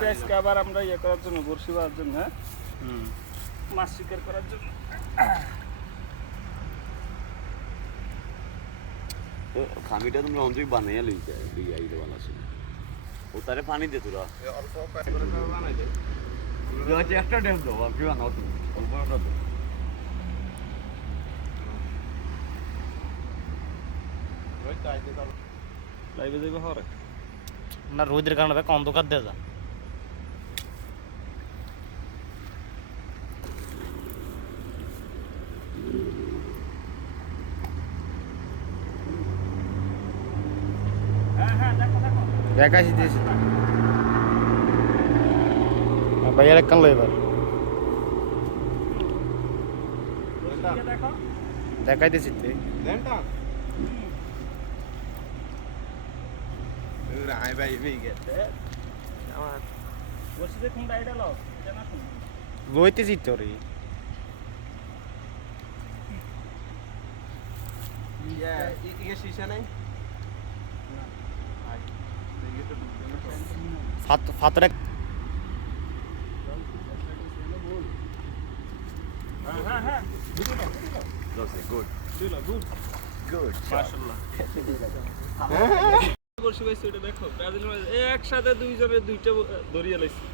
আজকে আবার আমরা ইয়ে করার জন্য বড়শি বাঁধার জন্য হ্যাঁ মাছ শিকার করার জন্য খামিটা তুমি অন্তই বানাইয়া লইতে দুই আইলে বানাছো ও তারে পানি দে তোরা অল্প করে বানাই দে হচ্ছে একটা ড্যাম দাও আর কি বানাও তুমি অল্প একটা দাও ওই তাইতে দাও লাইভে যাবে হরে না রোদের কারণে ভাই অন্ধকার দেয়া যা হ্যাঁ হ্যাঁ দেখো দেখো দেখাইছি দিয়েছি ভাইয়ার এক কান লো এবার দেখো দেখাই দিয়েছি তুই দেনটা রাই ভাই ভি গেছে আমার বড়শি যে কোনটা এটা লাও জানা শুন লইতেছি তোর ইয়ে শিশা নাই ফাতরে হ্যাঁ হ্যাঁ হ্যাঁ দোসে গুড গুড গুড মাশাআল্লাহ বড়শি ভাই এটা দেখো ব্রাজিল মাছ একসাথে দুইজনে দুইটা দড়িয়া লাইছে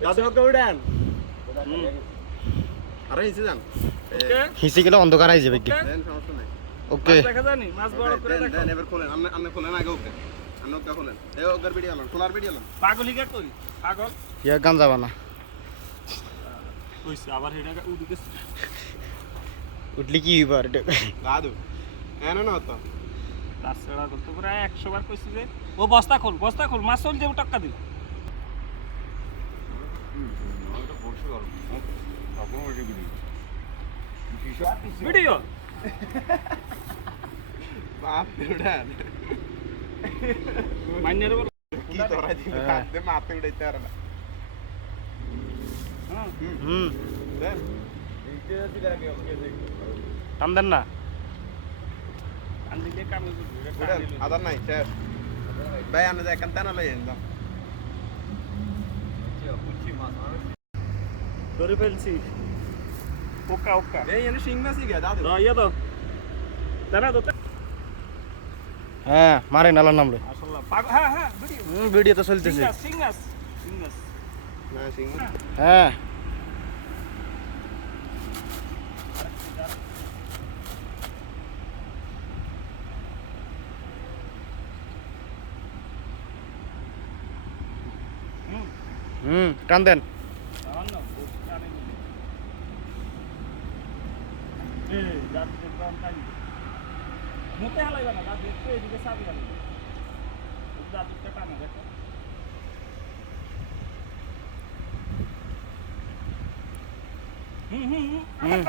দাদু গৌড়ান আরে ইসে যান ওকে হিসে গেলে অন্ধকার আই যাবে কি দেন সমস্যা নাই ওকে দেখা জানি মাছ বড় করে দেখো দেন এবার খোলেন আপনি খোলেন আগে ওকে আপনি ওকে খোলেন এই ওগর ভিডিও আলাম খোলার ভিডিও আলাম পাগলিকা কই পাগল ইয়া গান যাবা না কইছে আবার হেডা উঠে গেছে উঠলি কি এবার দাদু এনে না তো তার সেরা করতে পুরো 100 বার কইছি যে ও বস্তা খোল মাছ চল যে টাকা দিল এটা বড়শি করো আপন বড়শি দিবি ভিডিও বাপ গৌড়ান মাইনের বল কি তোরা দিন কাটতে মাপতে উড়াইতে আর না হ্যাঁ হুম দেন টান দেন না আন্দিকে কামে গৌড়ান আদার নাই শেষ ভাই আপনি দেখেন তা না লইয়েন দাম ধরে ফেলছি ওকা এই এনে শিং মাছই গে দাদু ইয়া দাও দাঁড়া তো হ্যাঁ মারে নালার নামলে আসলে হ্যাঁ হ্যাঁ ভিডিও ভিডিও তো চলতেছে সিঙ্গাস না শিং মাছ হ্যাঁ টান দেন মুখে হালাইবা না দাঁত একটু এদিকে চাবি হালাইবা দাঁতটা টানা দেখো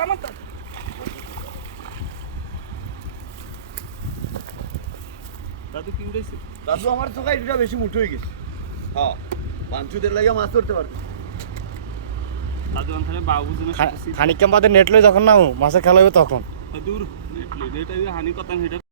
আমার তো দাদু কি উড়াইছে দাদু আমার চোখে এটা বেশি মুঠো হয়ে গেছে হ্যাঁ পাঁচুদের লাগে মাছ ধরতে পারবে দাদু আনথালে বাবু জন্য খানিক বাদে নেট লই যখন নাও মাছের খেলা হবে তখন দূর নেট হানি কথা হেটা